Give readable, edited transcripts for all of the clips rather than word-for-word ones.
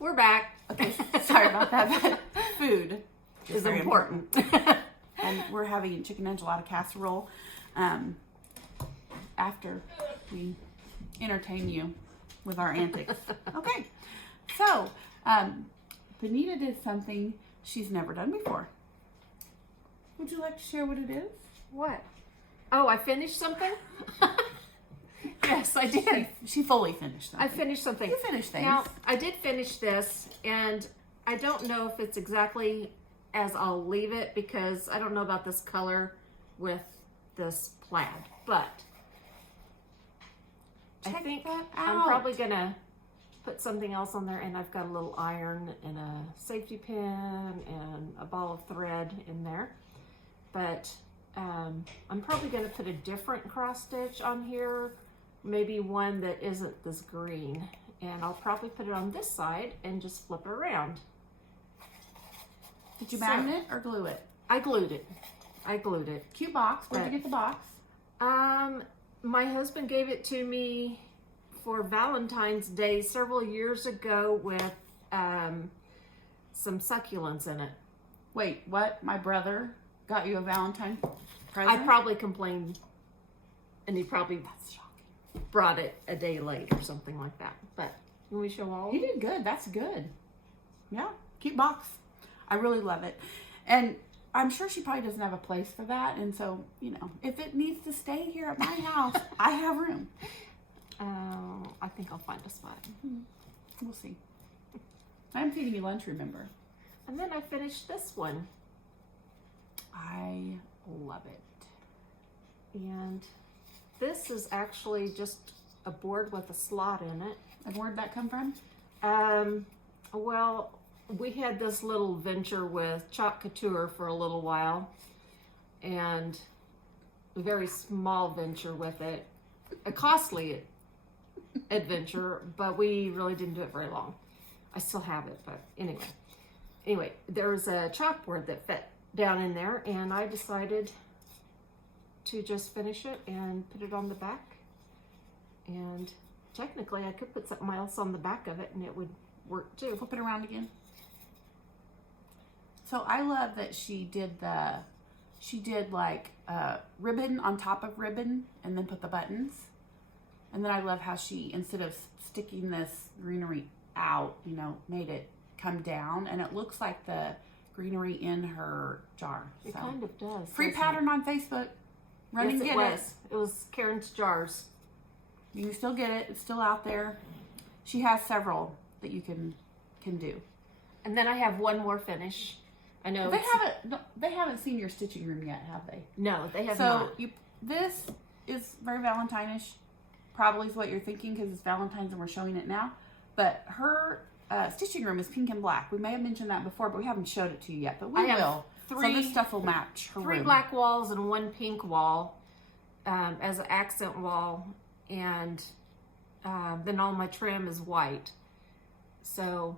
We're back. Okay, sorry about that, but food is important. And we're having chicken enchilada casserole after we entertain you with our antics. Okay, so Benita did something she's never done before. Would you like to share what it is? What? Oh, I finished something? Yes, I did. She fully finished something. I finished something. You finished things. Now, I did finish this, and I don't know if it's exactly as I'll leave it because I don't know about this color with this plaid, but I think I'm probably gonna put something else on there, and I've got a little iron and a safety pin and a ball of thread in there, but I'm probably gonna put a different cross stitch on here, maybe one that isn't this green, and I'll probably put it on this side and just flip it around. Did you magnet it or glue it? I glued it. Cute box. Where'd you get the box? My husband gave it to me for Valentine's Day several years ago with some succulents in it. Wait, what? My brother got you a Valentine present? I probably complained, and he probably brought it a day late or something like that. But can we show all? You did good. That's good. Yeah, cute box. I really love it. And I'm sure she probably doesn't have a place for that. And so, you know, if it needs to stay here at my house, I have room. I think I'll find a spot. We'll see. I'm feeding you lunch, remember? And then I finished this one. I love it. And this is actually just a board with a slot in it. And where'd that come from? Well, we had this little venture with Chalk Couture for a little while, and a very small venture with it. A costly adventure, but we really didn't do it very long. I still have it, but anyway, there was a chalkboard that fit down in there, and I decided to just finish it and put it on the back. And technically, I could put something else on the back of it, and it would work too. Flip it around again. So I love that she did like ribbon on top of ribbon and then put the buttons. And then I love how she, instead of sticking this greenery out, you know, made it come down, and it looks like the greenery in her jar. It kind of does. Free pattern on Facebook. Run and get it. It was Karen's Jars. You can still get it. It's still out there. She has several that you can do. And then I have one more finish. I know they haven't seen your stitching room yet, have they? No, they have not. So this is very Valentine-ish. Probably is what you're thinking because it's Valentine's and we're showing it now. But her stitching room is pink and black. We may have mentioned that before, but we haven't showed it to you yet. But we will. So this stuff will match her room. 3 black walls and 1 pink wall as an accent wall, and then all my trim is white. So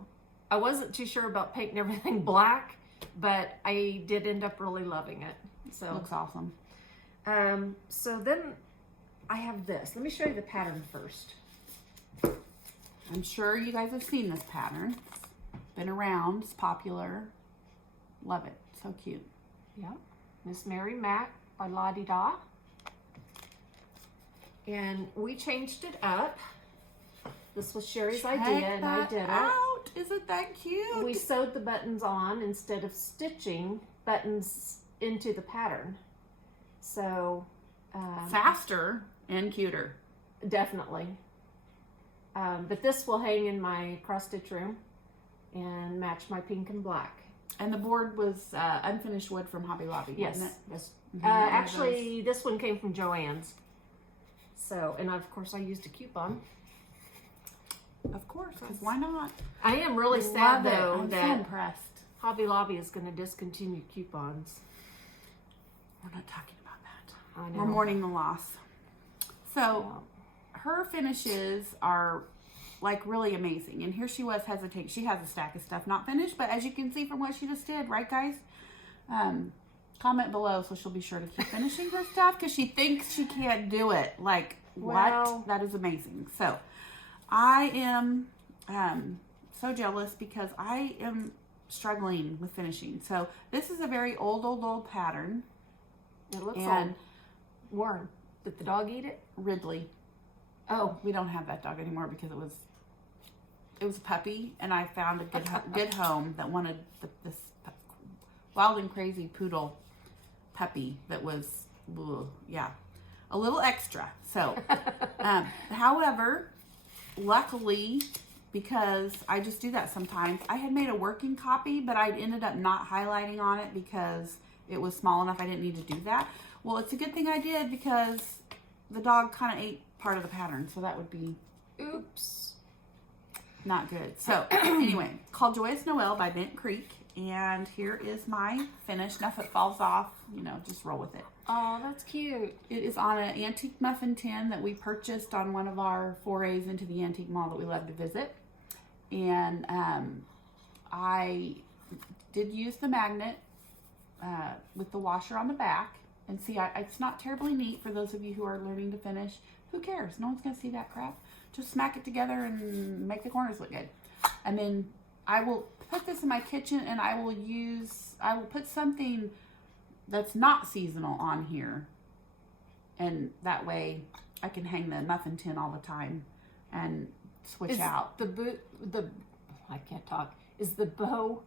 I wasn't too sure about painting everything black, but I did end up really loving it. So it looks awesome. So then I have this. Let me show you the pattern first. I'm sure you guys have seen this pattern. It's been around. It's popular. Love it. So cute. Yeah. Miss Mary Mac by La Di Da. And we changed it up. This was Sherry's idea, and I did it. Isn't that cute? We sewed the buttons on instead of stitching buttons into the pattern. So faster and cuter. Definitely. But this will hang in my cross stitch room and match my pink and black. And the board was unfinished wood from Hobby Lobby, wasn't it? Yes. Actually, this one came from Joann's. So, and of course I used a coupon. Of course, because why not? I am really sad though I'm that so impressed. Hobby Lobby is going to discontinue coupons. We're not talking about that. I know. We're mourning the loss. So her finishes are like really amazing. And here she was hesitating. She has a stack of stuff not finished, but as you can see from what she just did, right guys? Comment below so she'll be sure to keep finishing her stuff because she thinks she can't do it. Like, what? That is amazing. So I am so jealous because I am struggling with finishing. So this is a very old pattern. It looks old. Warren, did the dog eat it? Ridley. Oh, We don't have that dog anymore because it was a puppy, and I found a good home that wanted this wild and crazy poodle puppy that was, a little extra. So, however, luckily, because I just do that sometimes, I had made a working copy, but I ended up not highlighting on it because it was small enough I didn't need to do that. Well, it's a good thing I did because the dog kind of ate part of the pattern, so that would be oops. not good. So anyway, it's called Joyous Noel by Bent Creek, and here is my finish. Now if it falls off, just roll with it. Oh, that's cute. It is on an antique muffin tin that we purchased on one of our forays into the antique mall that we love to visit. And I did use the magnet with the washer on the back. And see, it's not terribly neat for those of you who are learning to finish. Who cares? No one's going to see that crap. Just smack it together and make the corners look good. And then I will put this in my kitchen, and I will put something that's not seasonal on here. And that way I can hang the muffin tin all the time and switch out. I can't talk. Is the bow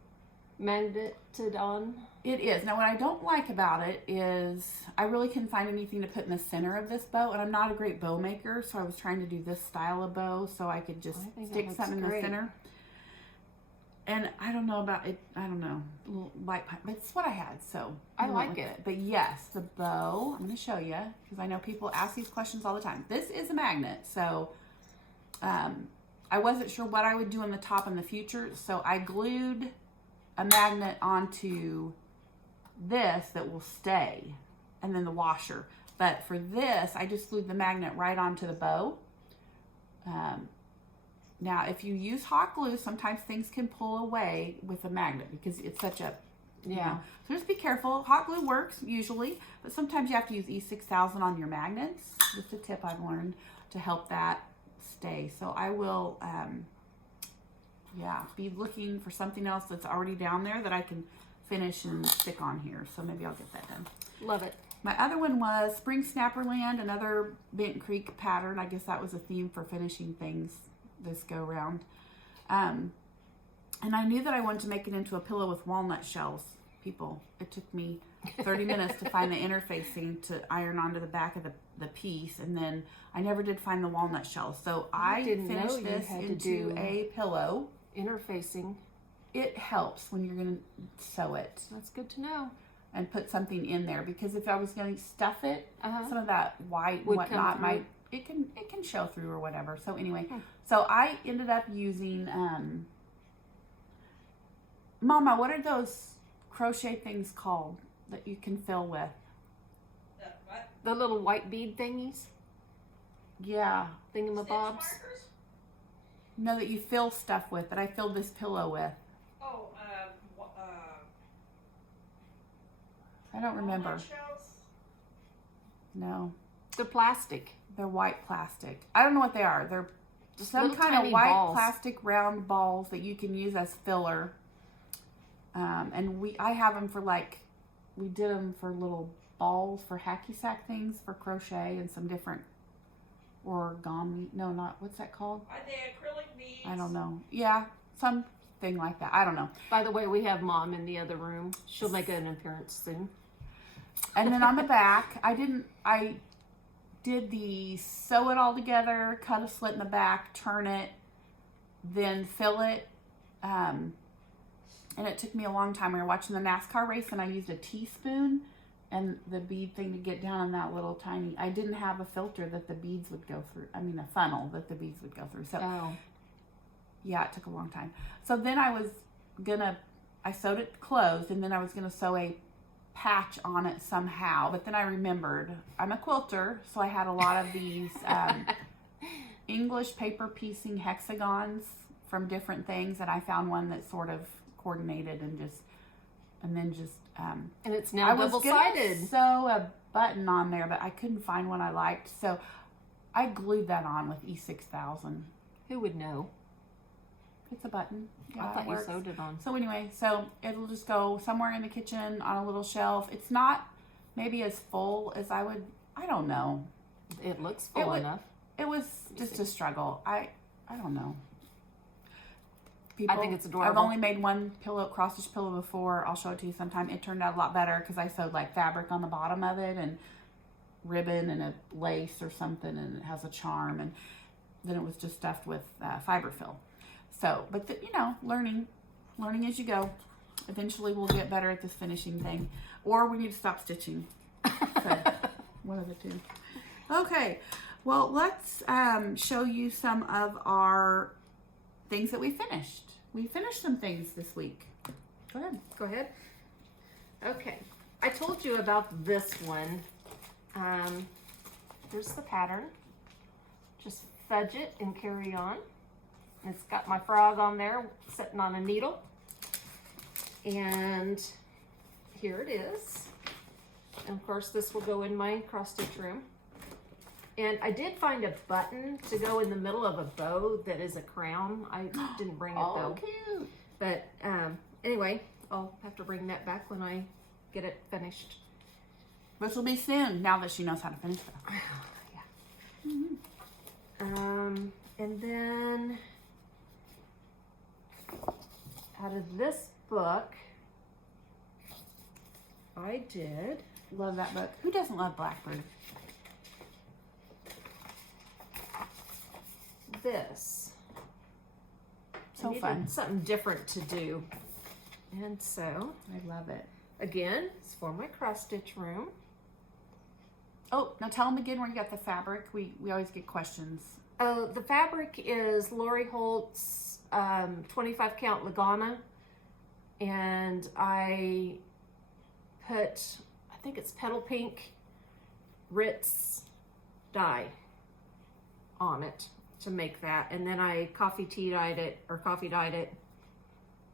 magneted on? It is. Now, what I don't like about it is I really couldn't find anything to put in the center of this bow, and I'm not a great bow maker, so I was trying to do this style of bow so I could just stick something in the center. And I don't know about it. I don't know. White pipe, but it's what I had, so I like it. But yes, the bow, I'm going to show you because I know people ask these questions all the time. This is a magnet, so I wasn't sure what I would do on the top in the future, so I glued a magnet onto this that will stay, and then the washer. But for this, I just glued the magnet right onto the bow. Now, if you use hot glue, sometimes things can pull away with a magnet because it's such a, So just be careful. Hot glue works usually, but sometimes you have to use E6000 on your magnets. Just a tip I've learned to help that stay. So I will, be looking for something else that's already down there that I can finish and stick on here. So maybe I'll get that done. Love it. My other one was Spring Snapperland, another Bent Creek pattern. I guess that was a theme for finishing things this go round. And I knew that I wanted to make it into a pillow with walnut shells. People, it took me 30 minutes to find the interfacing to iron onto the back of the piece, and then I never did find the walnut shells. So I finished this into a pillow. Interfacing. It helps when you're going to sew it. That's good to know. And put something in there, because if I was going to stuff it, some of that white and would whatnot it can show through or whatever. So anyway, so I ended up using Mama, what are those crochet things called that you can fill with? What? The little white bead thingies? Yeah. Thingamabobs? Stitch markers? No, that you fill stuff with, that I filled this pillow with. Oh, I don't remember. walnut shells? No. The plastic. They're white plastic. I don't know what they are. They're Just some little kind of tiny white balls. plastic round balls that you can use as filler. And I have them for we did them for little balls for hacky sack things for crochet and some different origami. No, not, what's that called? Are they acrylic beads? I don't know. Yeah, something like that. I don't know. By the way, we have Mom in the other room. She'll make an appearance soon. And then on the back, I did the sew it all together, cut a slit in the back, turn it, then fill it. And it took me a long time. We were watching the NASCAR race, and I used a teaspoon and the bead thing to get down in that little tiny. I didn't have a filter that the beads would go through. I mean, a funnel that the beads would go through. So, yeah, it took a long time. So then I sewed it closed, and then I was gonna sew a patch on it somehow. But then I remembered I'm a quilter, so I had a lot of these English paper piecing hexagons from different things, and I found one that sort of coordinated and it's now double-sided. I was gonna sew a button on there, but I couldn't find one I liked, so I glued that on with E6000. Who would know? It's a button. I Yeah, thought it you works. sewed it on. So anyway, so it'll just go somewhere in the kitchen on a little shelf. It's not maybe as full as I don't know. It looks full enough. It was just a struggle. I don't know. I think it's adorable. I've only made one cross stitch pillow before. I'll show it to you sometime. It turned out a lot better because I sewed like fabric on the bottom of it and ribbon and a lace or something, and it has a charm, and then it was just stuffed with fiber fill. So, but learning as you go. Eventually we'll get better at this finishing thing, or we need to stop stitching. So, one of the two. Okay, well, let's show you some of our things that we finished. We finished some things this week. Go ahead. Go ahead. Okay. I told you about this one. There's the pattern. Just fudge it and carry on. It's got my frog on there sitting on a needle. And here it is. And of course this will go in my cross stitch room. And I did find a button to go in the middle of a bow that is a crown. I didn't bring it though. Cute. But anyway, I'll have to bring that back when I get it finished. Which will be soon, now that she knows how to finish stuff. Yeah. Mm-hmm. And then out of this book, I did Love that book. Who doesn't love Blackbird? this. So I needed fun. Something different to do. And so, I love it. again, it's for my cross stitch room. Oh, now tell them again where you got the fabric. We always get questions. Oh, the fabric is Lori Holt's 25 count Lagana, and I put, I think it's petal pink Ritz dye on it to make that, and then I coffee dyed it,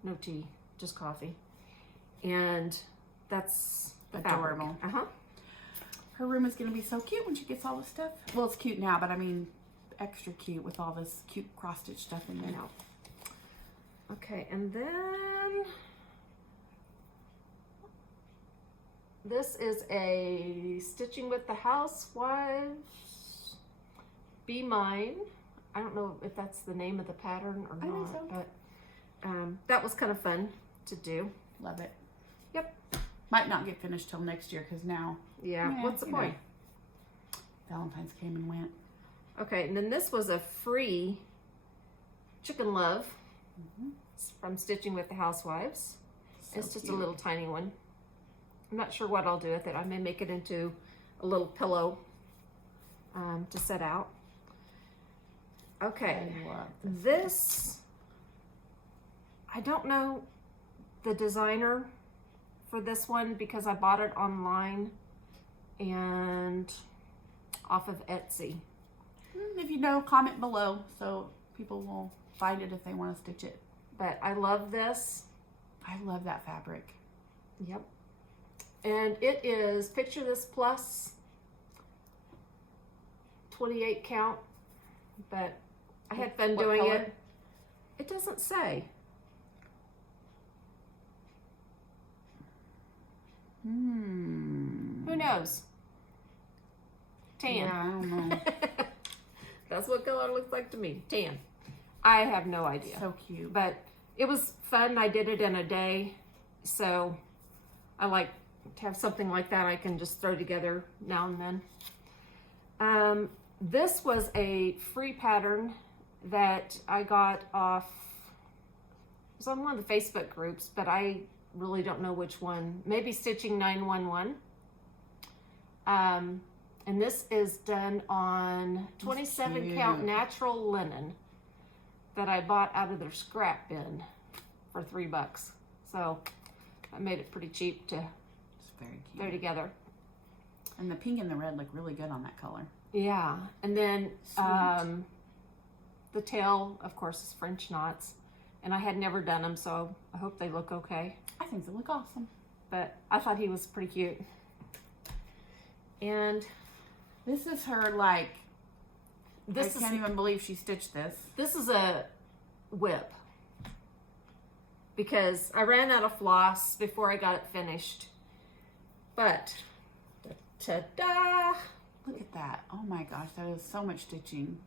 no tea, just coffee, and that's the Adorable. fabric. Her room is going to be so cute when she gets all this stuff. Well, it's cute now, but I mean extra cute with all this cute cross stitch stuff in there. Okay, and then this is a Stitching with the Housewives Be Mine. I don't know if that's the name of the pattern or I think not, so. but that was kind of fun to do. Love it. Yep. Might not get finished till next year because now Yeah, what's the you know, point? Valentine's came and went. Okay, and then this was a free Chicken Love Mm-hmm. from Stitching with the Housewives. So It's just cute. a little tiny one. I'm not sure what I'll do with it. I may make it into a little pillow to set out. Okay, I love this, I don't know the designer for this one because I bought it online and off of Etsy. If you know, comment below so people will find it if they want to stitch it. But I love this. I love that fabric. Yep. And it is Picture This Plus 28 count, but I had fun What doing color? it. It doesn't say. Who knows? Tan. Yeah, I don't know. That's what color looks like to me. Tan. I have no idea. So cute. But it was fun. I did it in a day. So I like to have something like that I can just throw together now and then. This was a free pattern that I got off, it was on one of the Facebook groups, but I really don't know which one. Maybe Stitching 911. And this is done on 27 cute. count natural linen that I bought out of their scrap bin for $3. So I made it pretty cheap to It's very throw cute. together. And the pink and the red look really good on that color. Yeah, and then Sweet. the tail, of course, is French knots, and I had never done them, so I hope they look okay. I think they look awesome. But I thought he was pretty cute. And This is her, like, this I can't even believe she stitched this. is a whip. because I ran out of floss before I got it finished. But, ta-da! Look at that. Oh my gosh, that is so much stitching.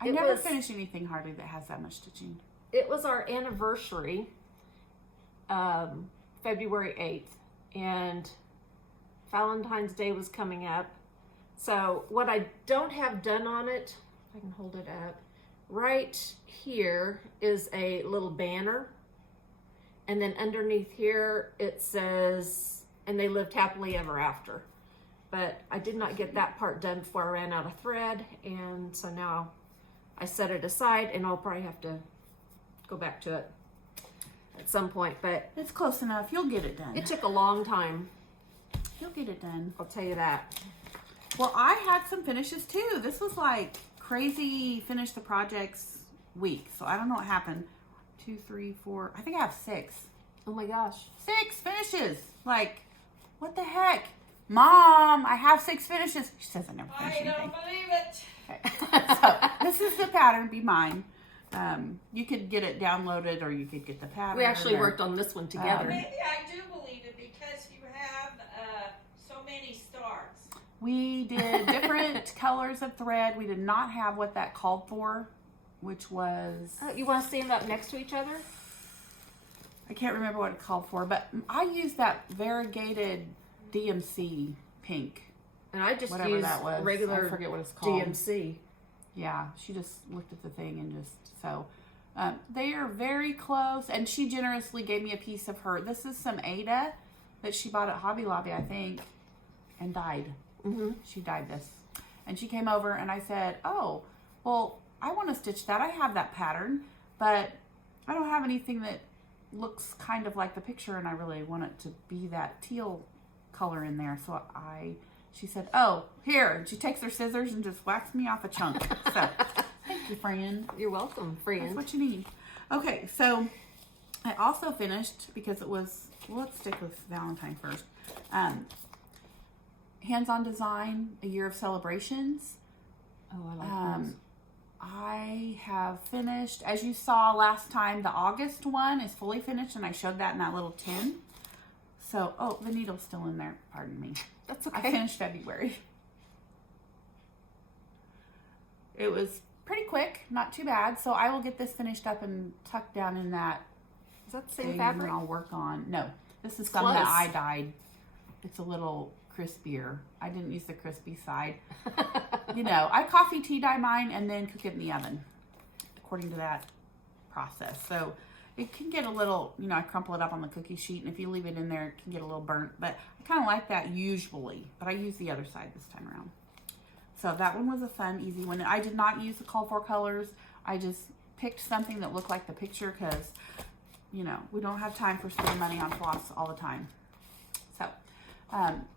I It never was- finish anything hardly that has that much stitching. It was our anniversary, February 8th, and Valentine's Day was coming up. So what I don't have done on it, if I can hold it up, right here is a little banner. And then underneath here it says, and they lived happily ever after. But I did not get that part done before I ran out of thread, and so now I set it aside, and I'll probably have to go back to it at some point. But It's close enough. You'll get it done. it took a long time, You'll get it done. I'll tell you that. Well, I had some finishes too. This was like crazy finish the projects week. So I don't know what happened. 2, 3, 4. I think I have 6. Oh my gosh. 6 finishes. Like, what the heck? Mom, I have 6 finishes. She says I never finish I anything. don't believe it. Okay. So this is the pattern. Be mine. You could get it downloaded, or you could get the pattern. We actually or- worked on this one together. Maybe I do believe it because you have so many stars. We did different colors of thread. We did not have what that called for, which was, You want to stand up next to each other? I can't remember what it called for, but I used that variegated DMC pink, And I just whatever used that was. I regular forget what it's called. DMC. Yeah, she just looked at the thing and just, so they are very close, and she generously gave me a piece of her. This is some Ada that she bought at Hobby Lobby, I think, and dyed. Mm-hmm. She dyed this. And she came over and I said, oh, well, I want to stitch that. I have that pattern, but I don't have anything that looks kind of like the picture, and I really want it to be that teal color in there. So she said, oh, here. And she takes her scissors and just whacks me off a chunk. So thank you, friend. You're welcome, That's friend. what you need. Okay, so I also finished, because it was, well, let's stick with Valentine first. Hands-on Design, A Year of Celebrations. Oh, I like those. I have finished, as you saw last time, the August one is fully finished, and I showed that in that little tin. So, oh, the needle's still in there. Pardon me. That's I okay. finished February. It was pretty quick, not too bad. So I will get this finished up and tucked down in that Is that the thing, same and fabric? then I'll work on. No, this is some that Close. I dyed. It's a little crispier. I didn't use the crispy side. You know, I coffee tea dye mine and then cook it in the oven according to that process. So it can get a little, you know, I crumple it up on the cookie sheet, and if you leave it in there, it can get a little burnt. But I kind of like that usually, but I use the other side this time around. So that one was a fun, easy one. I did not use the call for colors. I just picked something that looked like the picture because, you know, we don't have time for spending money on floss all the time. So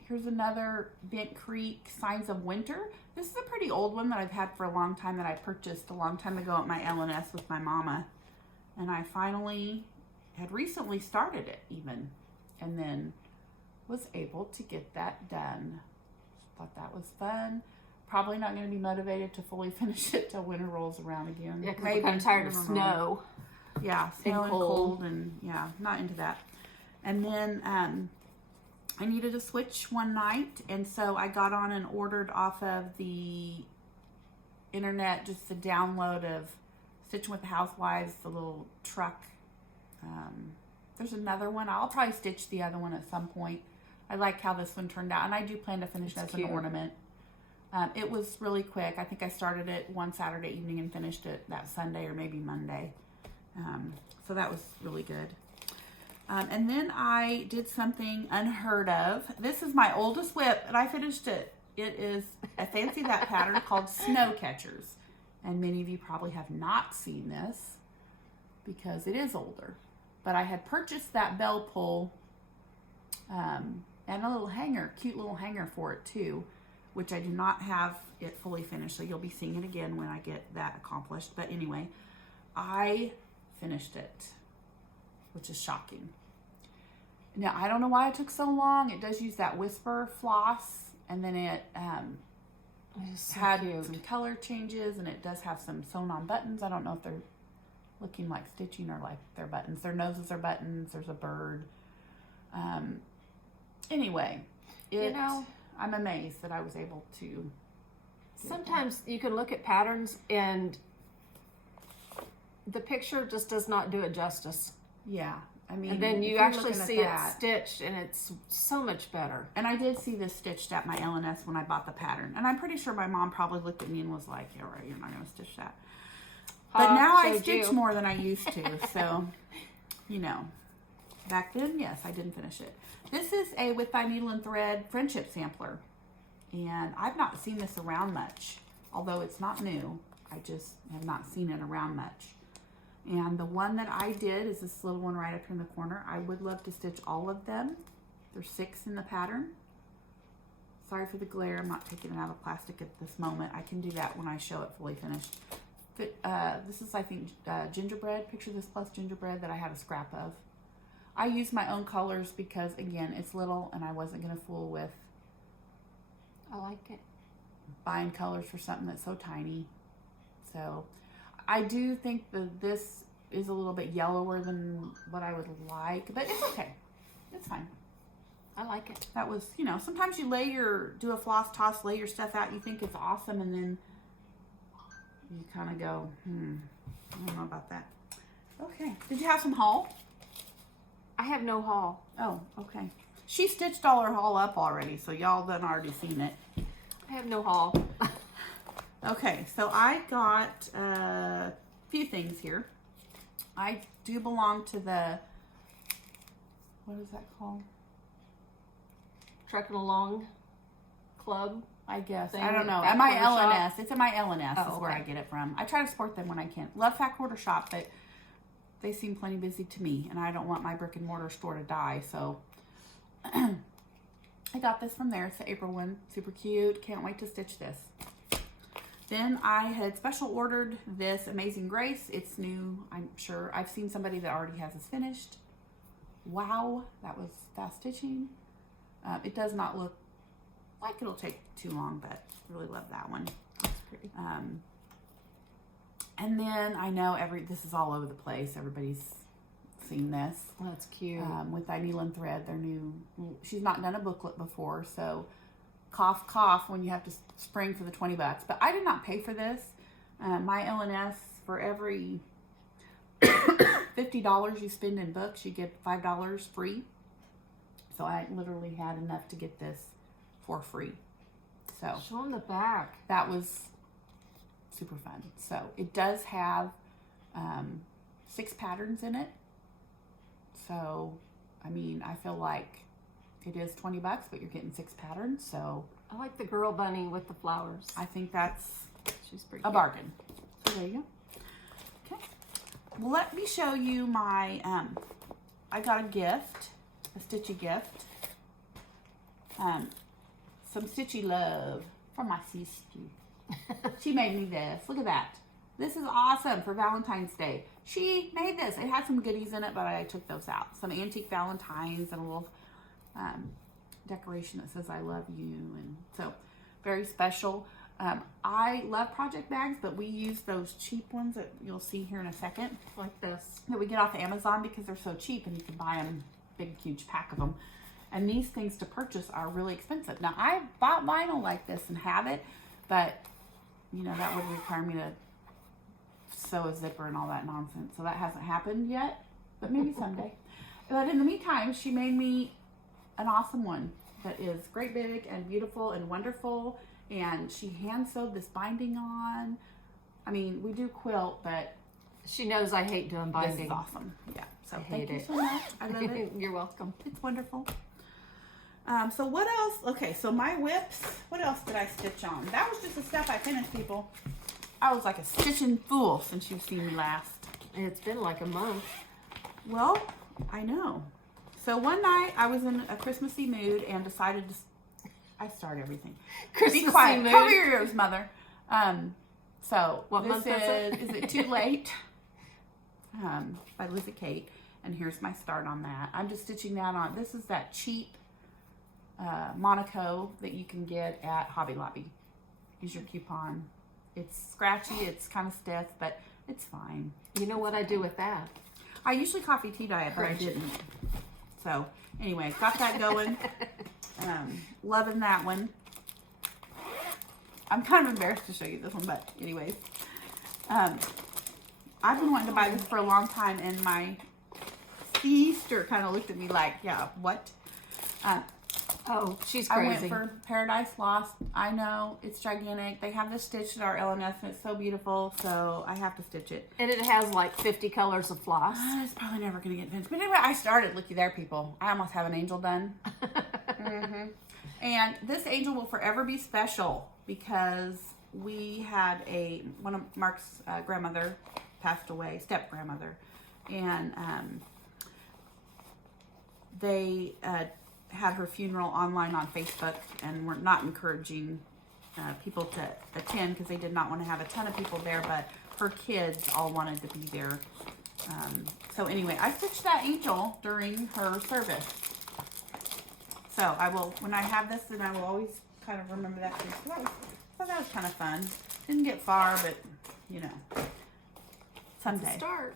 here's another Bent Creek Signs of Winter. This is a pretty old one that I've had for a long time, that I purchased a long time ago at my L&S with my mama. And I finally had recently started it even, and then was able to get that done. Thought that was fun. Probably not going to be motivated to fully finish it till winter rolls around again. Yeah, because I'm kind of tired of I don't know. snow. Yeah, snow and cold. cold, and yeah, not into that. And then I needed a switch one night, and so I got on and ordered off of the internet just the download of Stitching with the Housewives, the little truck. There's another one. I'll probably stitch the other one at some point. I like how this one turned out, and I do plan to finish It's as cute. an ornament. It was really quick. I think I started it one Saturday evening and finished it that Sunday or maybe Monday. So that was really good. And then I did something unheard of. This is my oldest whip, and I finished it. It is a fancy that pattern called Snow Catchers. And many of you probably have not seen this because it is older. But I had purchased that bell pull and a little hanger, cute little hanger for it too, which I do not have it fully finished. So you'll be seeing it again when I get that accomplished. But anyway, I finished it, which is shocking. Now, I don't know why it took so long. It does use that Whisper floss, and then it It is so had cute. some color changes, and it does have some sewn on buttons. I don't know if they're looking like stitching or like their buttons. Their noses are buttons. There's a bird. Anyway, I'm amazed that I was able to. Sometimes you can look at patterns and the picture just does not do it justice. Yeah. I mean, and then you if you're actually looking at see it that- stitched and it's so much better. And I did see this stitched at my L&S when I bought the pattern. And I'm pretty sure my mom probably looked at me and was like, yeah, right, you're not going to stitch that. But now I stitch more than I used to. So, you know, back then, yes, I didn't finish it. This is a With Thy Needle and Thread friendship sampler. And I've not seen this around much. Although it's not new. I just have not seen it around much. And the one that I did is this little one right up here in the corner. I would love to stitch all of them. There's 6 in the pattern. Sorry for the glare. I'm not taking it out of plastic at this moment. I can do that when I show it fully finished. This is, I think, gingerbread. Picture This plus gingerbread that I had a scrap of. I use my own colors because, again, it's little and I wasn't going to fool with I like it. buying colors for something that's so tiny. So I do think that this is a little bit yellower than what I would like, but it's okay. It's fine. I like it. That was, you know, sometimes you do a floss toss, lay your stuff out, you think it's awesome, and then you kind of go, I don't know about that. Okay. Did you have some haul? I have no haul. Oh, okay. She stitched all her haul up already, so y'all done already seen it. I have no haul. Okay, so I got a few things here. I do belong to the, what is that called? Trekking Along Club. I guess. Thing I don't know. at At my Quarter Shop? L&S. It's at my L&S Oh, is where I okay. get it from. I try to support them when I can. Love Fat Quarter Shop, but they seem plenty busy to me, and I don't want my brick and mortar store to die, so I got this from there. It's the April one. Super cute. Can't wait to stitch this. Then I had special ordered this Amazing Grace. It's new. I'm sure I've seen somebody that already has this finished. Wow, that was fast stitching. It does not look like it'll take too long, but really love that one. That's pretty. And then I know this is all over the place. Everybody's seen this. Oh, that's cute. With Thy Needle and Thread, their new. She's not done a booklet before, so cough, cough when you have to spring for the $20. But I did not pay for this. My L&S, for every $50 you spend in books, you get $5 free. So I literally had enough to get this for free. So Show them the back. that was super fun. So it does have 6 patterns in it. So, I mean, I feel like it is $20, but you're getting 6 patterns. So I like the girl bunny with the flowers. I think that's She's pretty a cute. bargain. So there you go. Okay. Well, let me show you my, I got a gift, a Stitchy gift. Some Stitchy love from my sister. She made me this. Look at that. This is awesome for Valentine's Day. She made this. It had some goodies in it, but I took those out. Some antique Valentines and a little decoration that says I love you. And so very special. I love project bags, but we use those cheap ones that you'll see here in a second. Like this. That we get off Amazon because they're so cheap and you can buy them, big, huge pack of them. And these things to purchase are really expensive. Now, I bought vinyl like this and have it, but, you know, that would require me to sew a zipper and all that nonsense. So that hasn't happened yet, but maybe someday. But in the meantime, she made me an awesome one that is great big and beautiful and wonderful. And she hand sewed this binding on. I mean, we do quilt, but She knows I hate doing binding. this is awesome. Yeah. So I thank hate you it. so much. I love it. You're welcome. It's wonderful. So what else? Okay, so my whips. What else did I stitch on? That was just the stuff I finished, people. I was like a stitching fool since you've seen me last. And it's been like a month. Well, I know. So one night I was in a Christmassy mood and decided to. I start everything. Christmassy Be quiet. mood. Cover your ears, mother. So What this month is it? Is it Too Late? By Lucy Kate. And here's my start on that. I'm just stitching that on. This is that cheap Monaco that you can get at Hobby Lobby. Use your coupon. It's scratchy. It's kind of stiff, but It's fine. You know what I do with that? I usually coffee tea dye it, but I didn't. So anyway, got that going. Loving that one. I'm kind of embarrassed to show you this one, but anyways. I've been wanting to buy this for a long time, and my sister kind of looked at me like, yeah, what? Oh, she's I crazy. went for Paradise Lost. I know, it's gigantic. They have this stitched at our LNS, and it's so beautiful, so I have to stitch it. And it has like 50 colors of floss. It's probably never going to get finished. But anyway, I started. Looky there, people. I almost have an angel done. And this angel will forever be special because we had one of Mark's grandmother passed away, step-grandmother. And they had her funeral online on Facebook, and we're not encouraging people to attend because they did not want to have a ton of people there, but her kids all wanted to be there. So anyway, I stitched that angel during her service. So I will, when I have this, then I will always kind of remember that too. So that was kind of fun. Didn't get far, but you know, someday. Start.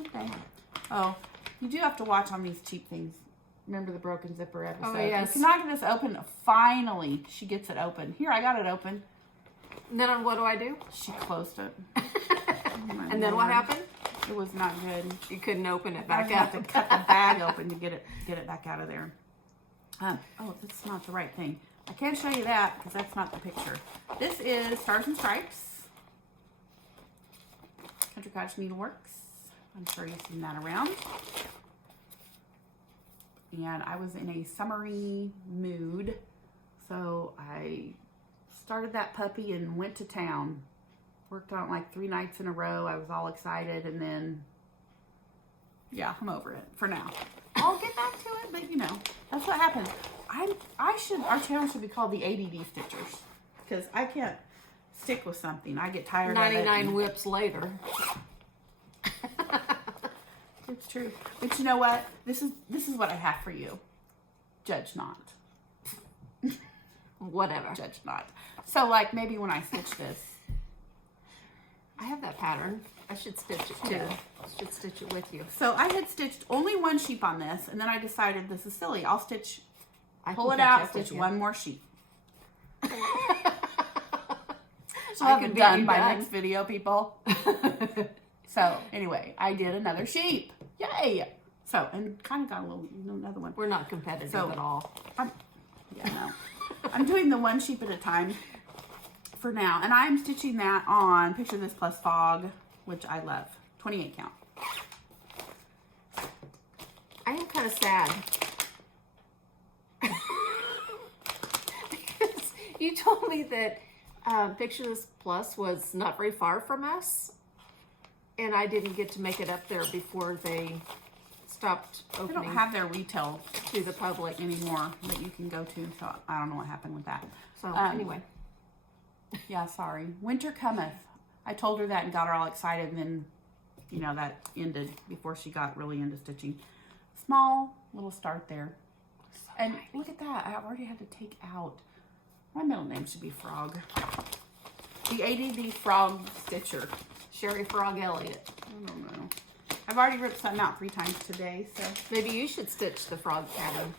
Okay. Oh, you do have to watch on these cheap things. Remember the broken zipper episode? Oh, yes. You cannot get this open. Finally, she gets it open. Here, I got it open. And then what do I do? She closed it. And then what happened? It was not good. You couldn't open it I back have up. to cut the bag open to get it back out of there. Oh, that's not the right thing. I can't show you that because that's not the picture. This is Stars and Stripes. Country Cottage Needleworks. I'm sure you've seen that around. And I was in a summery mood, so I started that puppy and went to town. Worked on it like 3 nights in a row. I was all excited, and then, yeah, I'm over it for now. I'll get back to it, but you know, that's what happens. Our channel should be called the ADD Stitchers, because I can't stick with something. I get tired of it. 99 whips later. It's true. But you know what? This is what I have for you. Judge not. Whatever. Judge not. So like maybe when I stitch this. I have that pattern. I should stitch it too. Yeah. I should stitch it with you. So I had stitched only one sheep on this, and then I decided this is silly. I'll stitch, pull it can out, catch up stitch with one more sheep. So I'll be done by next video, people. So anyway, I did another sheep. Yay! So, and kind of got another one. We're not competitive at all. I'm doing the one sheep at a time for now. And I'm stitching that on Picture This Plus Fog, which I love. 28 count. I am kind of sad. Because you told me that Picture This Plus was not very far from us. And I didn't get to make it up there before they stopped They opening don't have their retail to the public. anymore that you can go to, so I don't know what happened with that. So anyway. Yeah, sorry. Winter cometh. I told her that and got her all excited, and then, you know, that ended before she got really into stitching. Small little start there. And look at that. I already had to take out. My middle name should be Frog. The ADD Frog Stitcher. Sherry Frog Elliott. I don't know. I've already ripped something out 3 times today, so Maybe you should stitch the frog pattern.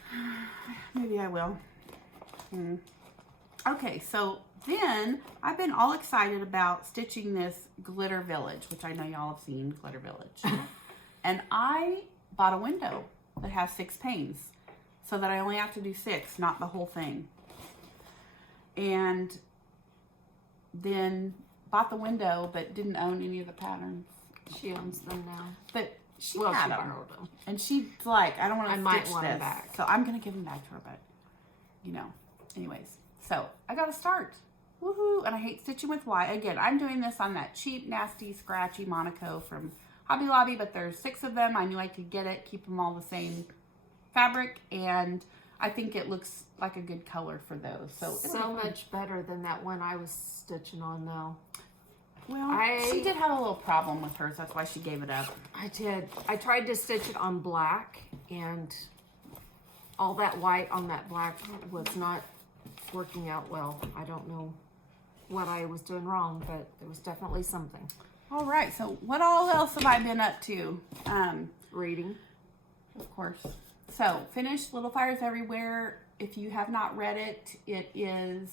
maybe I will. Okay, so then I've been all excited about stitching this Glitter Village, which I know y'all have seen, Glitter Village. And I bought a window that has 6 panes so that I only have to do 6, not the whole thing. And then bought the window but didn't own any of the patterns. She owns them now. But she Well, had she them. borrowed them. And she's like, I don't want to I stitch might want this. them back. So I'm going to give them back to her, but, you know, anyways. So I got to start. Woohoo. And I hate stitching with white. Again, I'm doing this on that cheap, nasty, scratchy Monaco from Hobby Lobby, but there's 6 of them. I knew I could get it, keep them all the same fabric, and I think it looks like a good color for those. So much better than that one I was stitching on though. Well, she did have a little problem with hers. That's why she gave it up. I did. I tried to stitch it on black, and all that white on that black was not working out well. I don't know what I was doing wrong, but there was definitely something. All right, so what all else have I been up to? Reading. Of course. So, finished Little Fires Everywhere. If you have not read it, it is,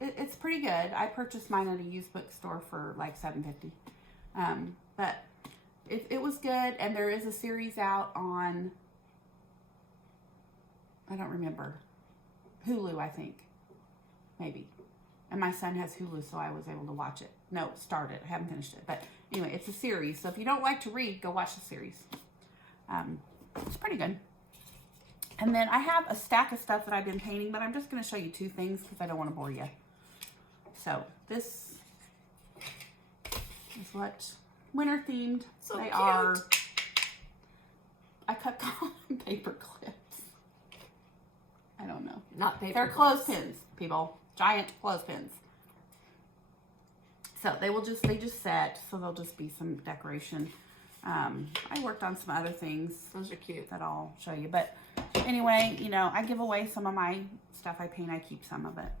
it's pretty good. I purchased mine at a used bookstore for like $7.50. But it was good, and there is a series out on, I don't remember, Hulu, I think, maybe. And my son has Hulu, so I was able to watch it. No, started. I haven't finished it. But anyway, it's a series. So if you don't like to read, go watch the series. It's pretty good. And then I have a stack of stuff that I've been painting, but I'm just going to show you two things because I don't want to bore you. So this is what winter themed So they cute. are. I cut paper clips. I don't know. Not paper. They're clips. clothespins, people. Giant clothespins. So they just set, so they'll just be some decoration. I worked on some other things Those are cute. that I'll show you. But anyway, you know, I give away some of my stuff I paint. I keep some of it.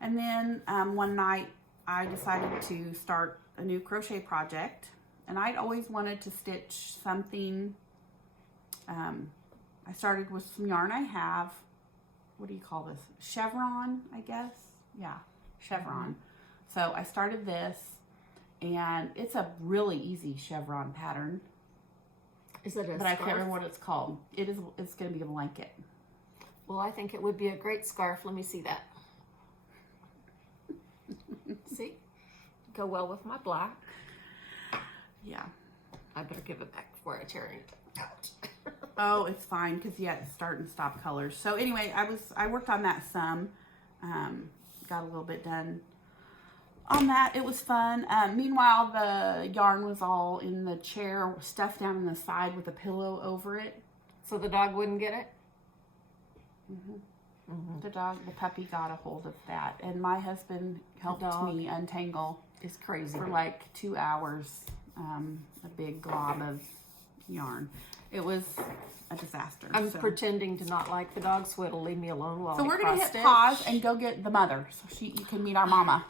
And then one night I decided to start a new crochet project. And I'd always wanted to stitch something. I started with some yarn I have. What do you call this? Chevron, I guess. Yeah, chevron. So I started this, and it's a really easy chevron pattern. Is it a But I scarf? can't remember what it's called. It's going to be a blanket. Well, I think it would be a great scarf. Let me see that. See? Go well with my black. Yeah. I better give it back before I tear it out. Oh, it's fine because you had to start and stop colors. So anyway, I worked on that some. Got a little bit done on that. It was fun. Meanwhile, the yarn was all in the chair, stuffed down in the side with a pillow over it. So the dog wouldn't get it? The puppy got a hold of that, and my husband helped dog me untangle It's crazy. for like 2 hours. A big glob of yarn. It was a disaster. I'm pretending to not like the dog, so it'll leave me alone while So I we're gonna hit cross-stitch. pause and go get the mother, so you can meet our mama.